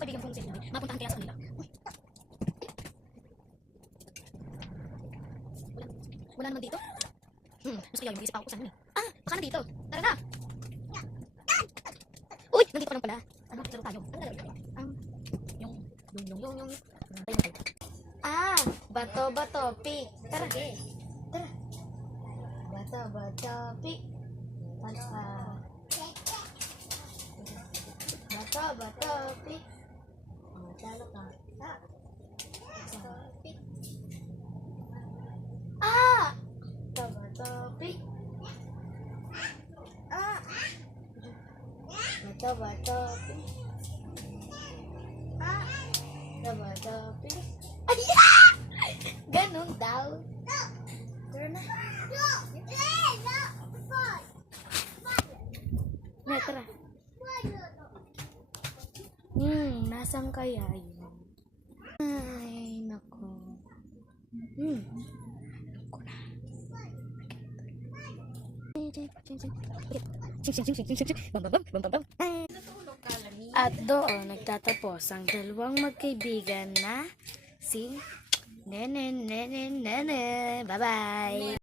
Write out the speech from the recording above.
yung kaibigan kong sila. Mapuntahan kaya sa kanila. Wala naman dito. Mas kaya yung mag-isip ako kung saan yun eh. Ah, baka na dito. Tara na. Uy, nandito pa lang pala. Ano, laro tayo. Yung. Ah, bato, pick. Tara. Tara. Bato, pick. Bato, pick. Talo ka. Ah! Bato, pick. Bato, pick. Bato, pick. Ayan! Ganun daw. Tara na. Tara. Nasaan kaya yun? Ay, nako. Nako na. At doon nagtatapos ang dalawang magkaibigan na si Nene. Bye-bye!